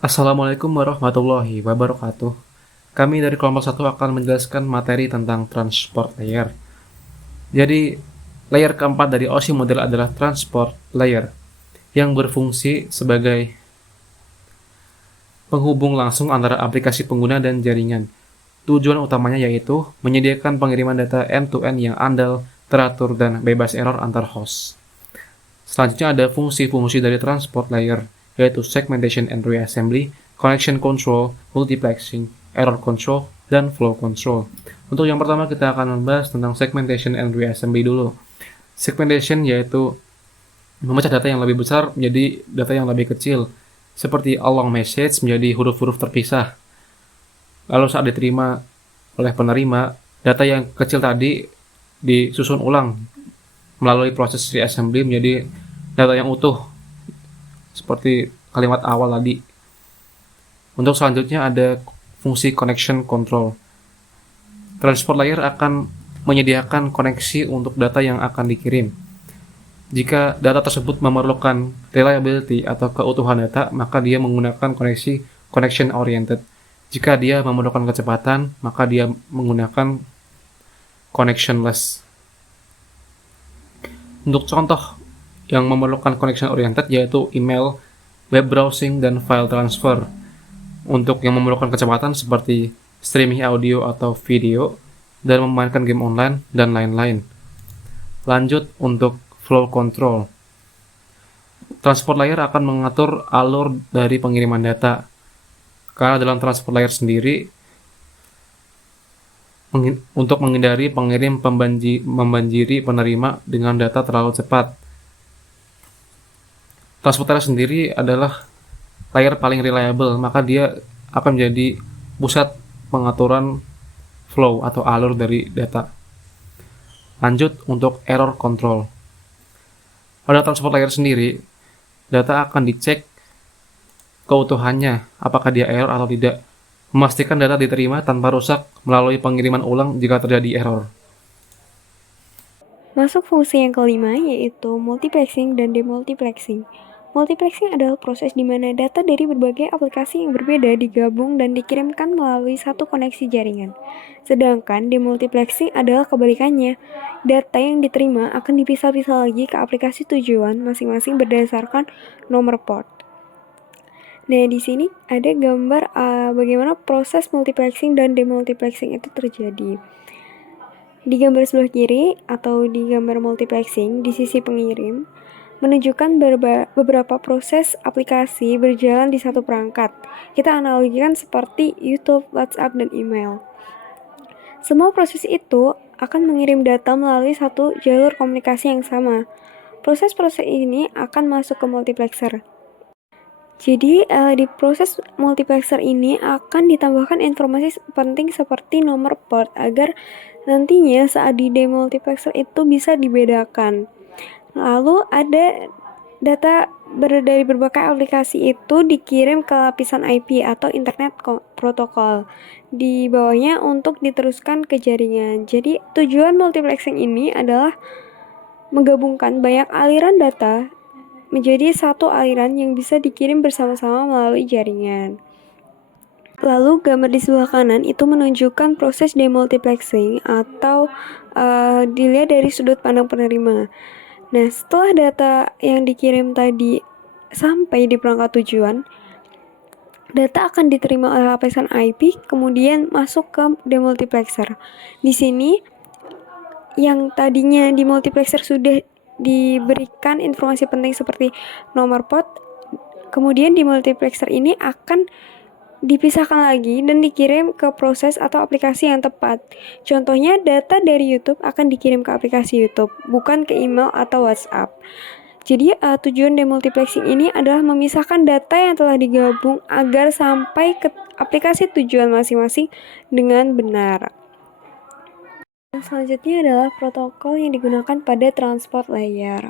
Assalamualaikum warahmatullahi wabarakatuh. Kami dari kelompok satu akan menjelaskan materi tentang transport layer. Jadi, layer keempat dari OSI model adalah transport layer yang berfungsi sebagai penghubung langsung antara aplikasi pengguna dan jaringan. Tujuan utamanya yaitu menyediakan pengiriman data end-to-end yang andal, teratur, dan bebas error antar host. Selanjutnya ada fungsi-fungsi dari transport layer, yaitu segmentation and reassembly, connection control, multiplexing, error control, dan flow control. Untuk yang pertama kita akan membahas tentang segmentation and reassembly dulu. Segmentation yaitu memecah data yang lebih besar menjadi data yang lebih kecil, seperti a long message menjadi huruf-huruf terpisah. Lalu saat diterima oleh penerima, data yang kecil tadi disusun ulang melalui proses reassembly menjadi data yang utuh, seperti kalimat awal tadi. Untuk selanjutnya ada fungsi connection control. Transport layer akan menyediakan koneksi untuk data yang akan dikirim. Jika data tersebut memerlukan reliability atau keutuhan data, maka dia menggunakan koneksi connection oriented. Jika dia memerlukan kecepatan, maka dia menggunakan connectionless. Untuk contoh yang memerlukan connection oriented yaitu email, web browsing, dan file transfer. Untuk yang memerlukan kecepatan seperti streaming audio atau video, dan memainkan game online, dan lain-lain. Lanjut untuk flow control. Transport layer akan mengatur alur dari pengiriman data. Karena dalam transport layer sendiri, untuk menghindari pengirim membanjiri penerima dengan data terlalu cepat. Transport layer sendiri adalah layer paling reliable, maka dia akan menjadi pusat pengaturan flow atau alur dari data. Lanjut untuk error control. Pada transport layer sendiri, data akan dicek keutuhannya, apakah dia error atau tidak. Memastikan data diterima tanpa rusak melalui pengiriman ulang jika terjadi error. Masuk fungsi yang kelima, yaitu multiplexing dan demultiplexing. Multiplexing adalah proses di mana data dari berbagai aplikasi yang berbeda digabung dan dikirimkan melalui satu koneksi jaringan. Sedangkan demultiplexing adalah kebalikannya. Data yang diterima akan dipisah-pisah lagi ke aplikasi tujuan masing-masing berdasarkan nomor port. Nah, di sini ada gambar bagaimana proses multiplexing dan demultiplexing itu terjadi. Di gambar sebelah kiri atau di gambar multiplexing di sisi pengirim menunjukkan beberapa proses aplikasi berjalan di satu perangkat. Kita analogikan seperti YouTube, WhatsApp, dan email. Semua proses itu akan mengirim data melalui satu jalur komunikasi yang sama. Proses-proses ini akan masuk ke multiplexer. Jadi di proses multiplexer ini akan ditambahkan informasi penting seperti nomor port agar nantinya saat di demultiplexer itu bisa dibedakan. Lalu ada data dari berbagai aplikasi itu dikirim ke lapisan IP atau Internet Protocol di bawahnya untuk diteruskan ke jaringan. Jadi tujuan multiplexing ini adalah menggabungkan banyak aliran data menjadi satu aliran yang bisa dikirim bersama-sama melalui jaringan. Lalu gambar di sebelah kanan itu menunjukkan proses demultiplexing atau dilihat dari sudut pandang penerima. Nah, setelah data yang dikirim tadi sampai di perangkat tujuan, data akan diterima oleh lapisan IP, kemudian masuk ke demultiplexer. Di sini, yang tadinya di multiplexer sudah diberikan informasi penting seperti nomor port, kemudian di multiplexer ini akan dipisahkan lagi dan dikirim ke proses atau aplikasi yang tepat. Contohnya, data dari YouTube akan dikirim ke aplikasi YouTube, bukan ke email atau WhatsApp. Jadi tujuan demultiplexing ini adalah memisahkan data yang telah digabung agar sampai ke aplikasi tujuan masing-masing dengan benar. Selanjutnya adalah protokol yang digunakan pada transport layer.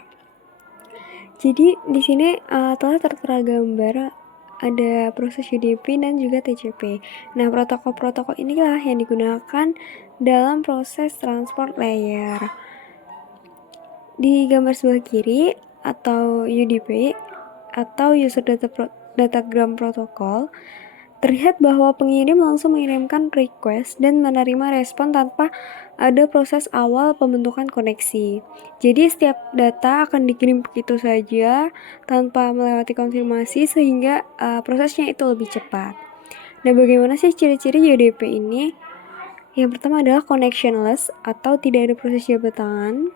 Jadi di sini telah tertera gambar ada proses UDP dan juga TCP. Nah, protokol-protokol inilah yang digunakan dalam proses transport layer. Di gambar sebelah kiri atau UDP atau user data datagram protokol, terlihat bahwa pengirim langsung mengirimkan request dan menerima respon tanpa ada proses awal pembentukan koneksi. Jadi setiap data akan dikirim begitu saja tanpa melewati konfirmasi sehingga prosesnya itu lebih cepat. Nah, bagaimana sih ciri-ciri JDP ini? Yang pertama adalah connectionless atau tidak ada proses jabat tangan,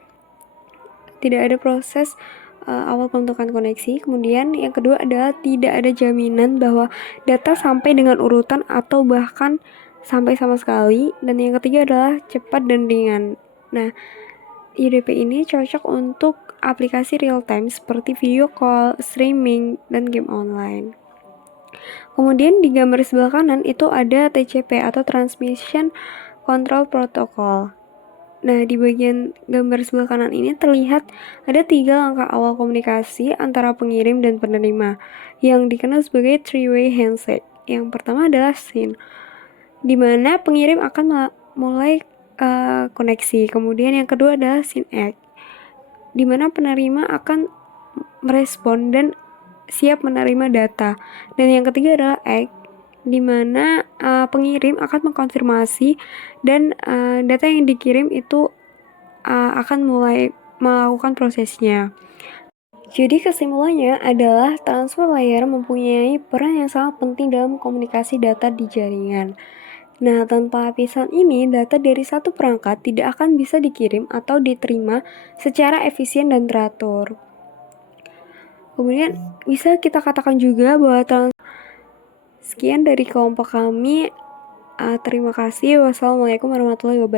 tidak ada proses awal pembentukan koneksi. Kemudian yang kedua adalah tidak ada jaminan bahwa data sampai dengan urutan atau bahkan sampai sama sekali. Dan yang ketiga adalah cepat dan ringan. Nah, IDP ini cocok untuk aplikasi real time seperti video call, streaming, dan game online. Kemudian di gambar sebelah kanan itu ada TCP atau Transmission Control Protocol. Nah, di bagian gambar sebelah kanan ini terlihat ada 3 langkah awal komunikasi antara pengirim dan penerima yang dikenal sebagai three-way handshake. Yang pertama adalah SYN, di mana pengirim akan mulai koneksi. Kemudian yang kedua adalah SYNACK, di mana penerima akan merespon dan siap menerima data. Dan yang ketiga adalah ACK, di mana pengirim akan mengkonfirmasi dan data yang dikirim itu akan mulai melakukan prosesnya. Jadi kesimpulannya adalah transfer layer mempunyai peran yang sangat penting dalam komunikasi data di jaringan. Nah, tanpa lapisan ini, data dari satu perangkat tidak akan bisa dikirim atau diterima secara efisien dan teratur. Kemudian bisa kita katakan juga bahwa sekian dari kelompok kami. Terima kasih. Wassalamualaikum warahmatullahi wabarakatuh.